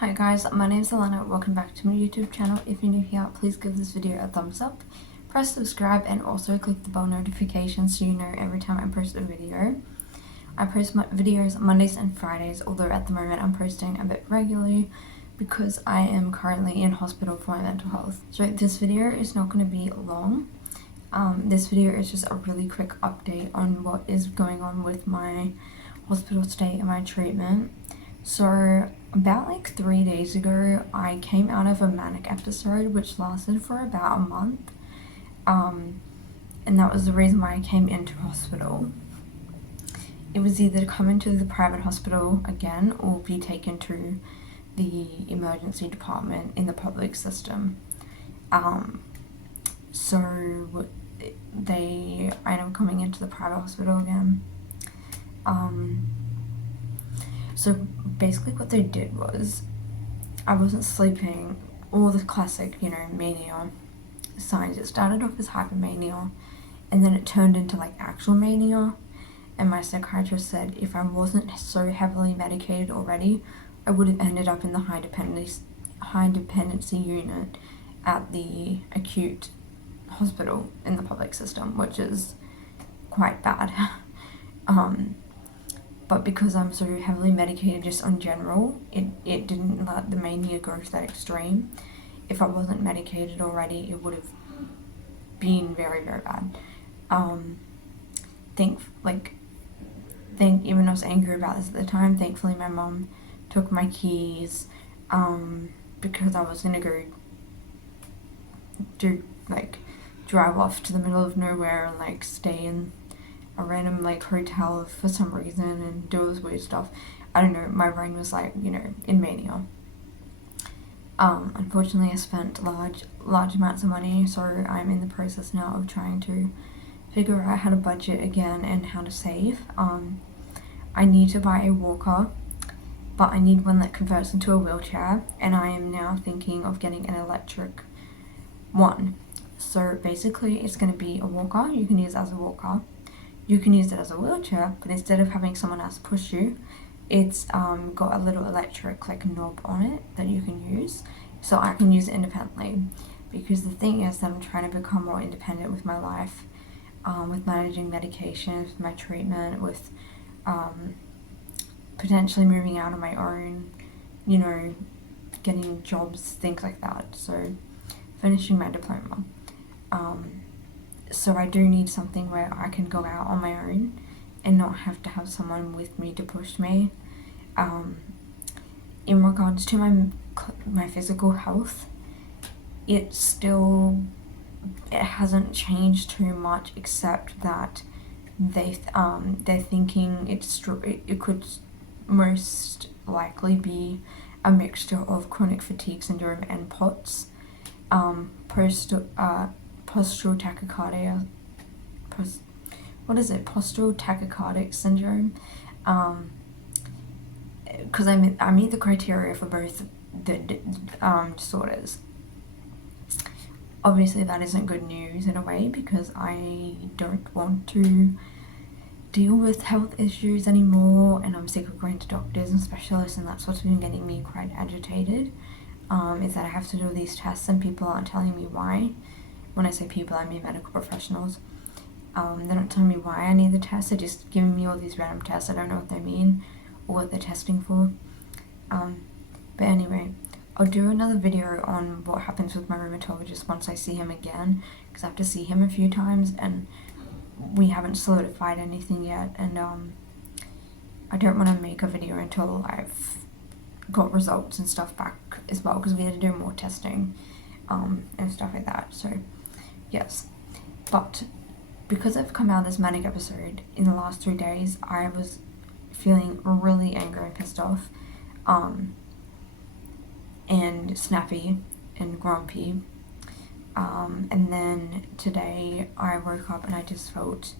Hi guys, my name is Alana. Welcome back to my YouTube channel. If you're new here, please give this video a thumbs up, press subscribe, and also click the bell notification so you know every time I post a video. I post my videos Mondays and Fridays, although at the moment I'm posting a bit regularly because I am currently in hospital for my mental health. So this video is not going to be long. This video is just a really quick update on what is going on with my hospital stay and my treatment. So about like 3 days ago, I came out of a manic episode which lasted for about a month, and that was the reason why I came into hospital. It was either to come into the private hospital again or be taken to the emergency department in the public system. So I am coming into the private hospital again. So basically what they did was, I wasn't sleeping, all the classic, mania signs. It started off as hypomania, and then it turned into like actual mania, and my psychiatrist said if I wasn't so heavily medicated already, I would have ended up in the high dependency unit at the acute hospital in the public system, which is quite bad. But because I'm so heavily medicated just in general, it didn't let the mania go to that extreme. If I wasn't medicated already, it would have been very, very bad. Even though I was angry about this at the time, thankfully my mum took my keys, because I was gonna go drive off to the middle of nowhere and stay in a random hotel for some reason and do all this weird stuff. I don't know, my brain was in mania. Unfortunately I spent large amounts of money, so I'm in the process now of trying to figure out how to budget again and how to save. I need to buy a walker, but I need one that converts into a wheelchair, and I am now thinking of getting an electric one. So basically it's going to be a walker. You can use it as a walker. You can use it as a wheelchair, but instead of having someone else push you, it's got a little electric knob on it that you can use, so I can use it independently. Because the thing is that I'm trying to become more independent with my life, with managing medications, with my treatment, with potentially moving out on my own, getting jobs, things like that. So finishing my diploma. So I do need something where I can go out on my own and not have to have someone with me to push me. In regards to my physical health, it hasn't changed too much, except that they're thinking it could most likely be a mixture of chronic fatigue syndrome and POTS. Postural tachycardia, postural tachycardic syndrome, because I meet the criteria for both the disorders. Obviously that isn't good news in a way, because I don't want to deal with health issues anymore, and I'm sick of going to doctors and specialists, and that's what's been getting me quite agitated, is that I have to do these tests and people aren't telling me why. When I say people, I mean medical professionals. They're not telling me why I need the test. They're just giving me all these random tests. I don't know what they mean or what they're testing for. But anyway, I'll do another video on what happens with my rheumatologist once I see him again, because I have to see him a few times and we haven't solidified anything yet, and I don't want to make a video until I've got results and stuff back as well, because we had to do more testing and stuff like that. So yes, but because I've come out of this manic episode in the last 3 days, I was feeling really angry and pissed off, and snappy and grumpy, and then today I woke up and I just felt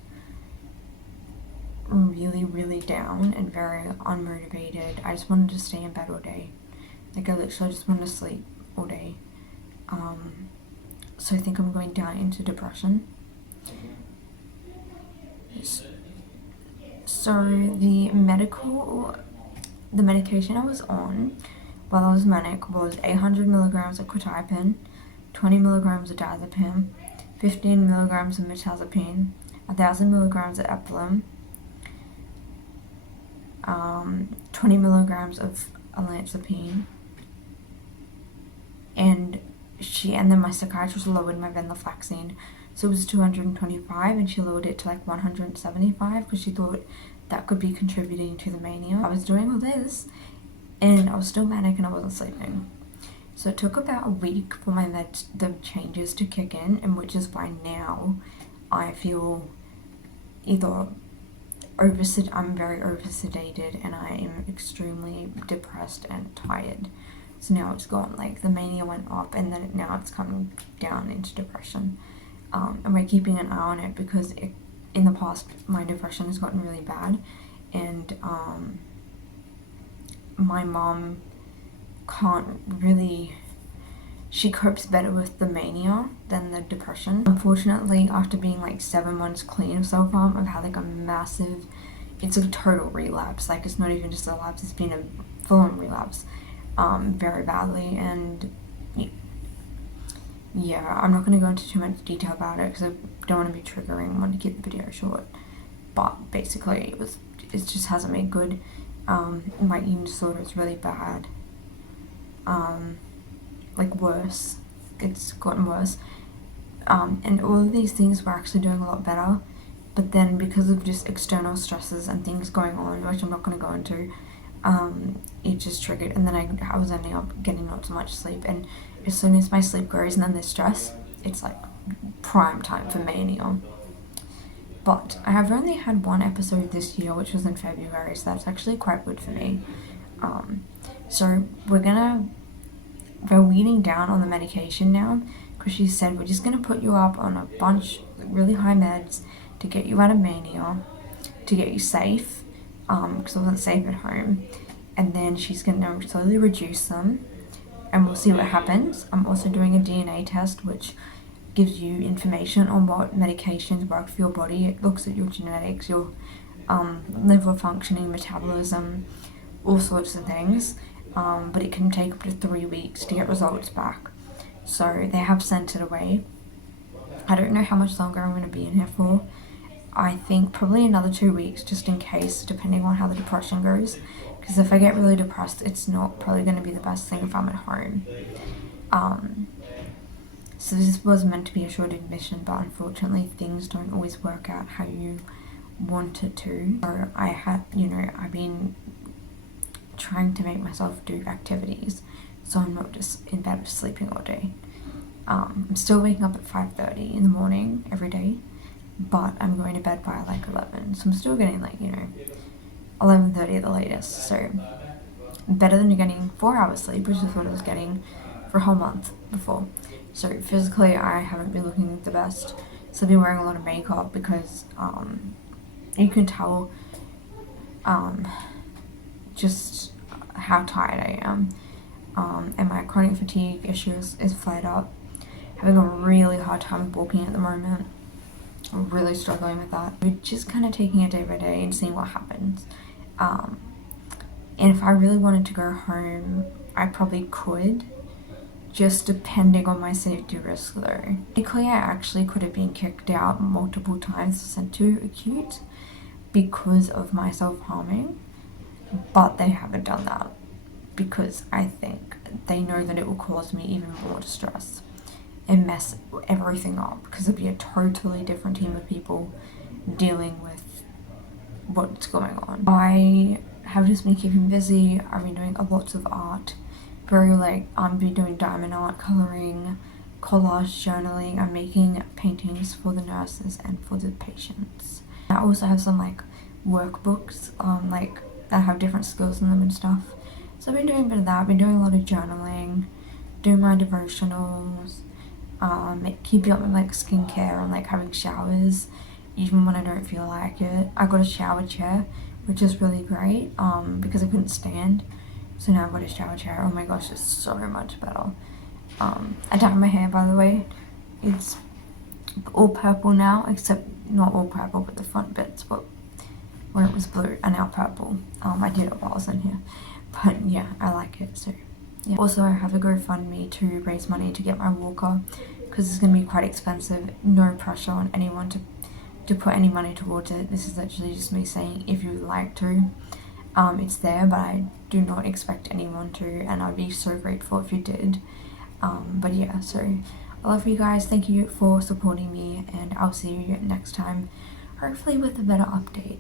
really, really down and very unmotivated. I just wanted to stay in bed all day. I literally just wanted to sleep all day. So I think I'm going down into depression. So the medication I was on while I was manic was 800 milligrams of quetiapine, 20 milligrams of diazepam, 15 milligrams of mirtazapine, 1,000 milligrams of epilim, 20 milligrams of olanzapine, and then my psychiatrist lowered my venlafaxine, so it was 225, and she lowered it to like 175 because she thought that could be contributing to the mania. I was doing all this, and I was still manic and I wasn't sleeping. So it took about a week for the changes to kick in, and which is why now I feel either I'm very oversedated and I am extremely depressed and tired. So now it's gone, like the mania went up and then now it's coming down into depression. And we're keeping an eye on it because in the past my depression has gotten really bad, and my mom she copes better with the mania than the depression. Unfortunately, after being like 7 months clean of self-harm, I've had like it's a total relapse. Like, it's not even just a lapse, it's been a full-on relapse, very badly. And yeah, I'm not going to go into too much detail about it because I don't want to be triggering. I want to keep the video short. But basically, it just hasn't been good. My eating disorder is really bad. Like worse. It's gotten worse. And all of these things were actually doing a lot better. But then because of just external stresses and things going on, which I'm not going to go into, it just triggered. And then I was ending up getting not so much sleep. And as soon as my sleep grows and then there's stress, it's like prime time for mania. But I have only had one episode this year, which was in February, so that's actually quite good for me. So we're weaning down on the medication now, because she said we're just going to put you up on a bunch of really high meds to get you out of mania, to get you safe, because I wasn't safe at home, and then she's going to slowly reduce them, and we'll see what happens. I'm also doing a DNA test, which gives you information on what medications work for your body. It looks at your genetics, your liver functioning, metabolism, all sorts of things. But it can take up to 3 weeks to get results back. So they have sent it away. I don't know how much longer I'm going to be in here for. I think probably another 2 weeks, just in case, depending on how the depression goes. Because if I get really depressed, it's not probably going to be the best thing if I'm at home. So this was meant to be a short admission, but unfortunately things don't always work out how you want it to. So I've been trying to make myself do activities so I'm not just in bed sleeping all day. I'm still waking up at 5:30 in the morning every day, but I'm going to bed by like 11, so I'm still getting 11:30 at the latest, so better than getting 4 hours sleep, which is what I was getting for a whole month before. So physically I haven't been looking the best, so I've been wearing a lot of makeup because you can tell just how tired I am, and my chronic fatigue issues is flared up. Having a really hard time walking at the moment. I'm really struggling with that. We're just kind of taking it day by day and seeing what happens. And if I really wanted to go home, I probably could, just depending on my safety risk though. Technically, I actually could have been kicked out multiple times, sent to acute because of my self-harming, but they haven't done that because I think they know that it will cause me even more distress and mess everything up, because it'd be a totally different team of people dealing with what's going on. I have just been keeping busy. I've been doing lots of art, I've been doing diamond art, coloring, collage, journaling. I'm making paintings for the nurses and for the patients. I also have some workbooks that have different skills in them and stuff. So I've been doing a bit of that. I've been doing a lot of journaling, doing my devotionals, keeping up with skincare and having showers even when I don't feel like it. I got a shower chair, which is really great because I couldn't stand. So now I've got a shower chair. Oh my gosh, it's so much better. I dyed my hair, by the way. It's all purple now, except not all purple, but the front bits. But when it was blue and now purple. I did it while I was in here. But yeah, I like it. So yeah. Also, I have a GoFundMe to raise money to get my walker because it's going to be quite expensive. No pressure on anyone to put any money towards it. This is actually just me saying if you would like to. It's there, but I do not expect anyone to, and I'd be so grateful if you did. But yeah, so I love you guys. Thank you for supporting me, and I'll see you next time, hopefully with a better update.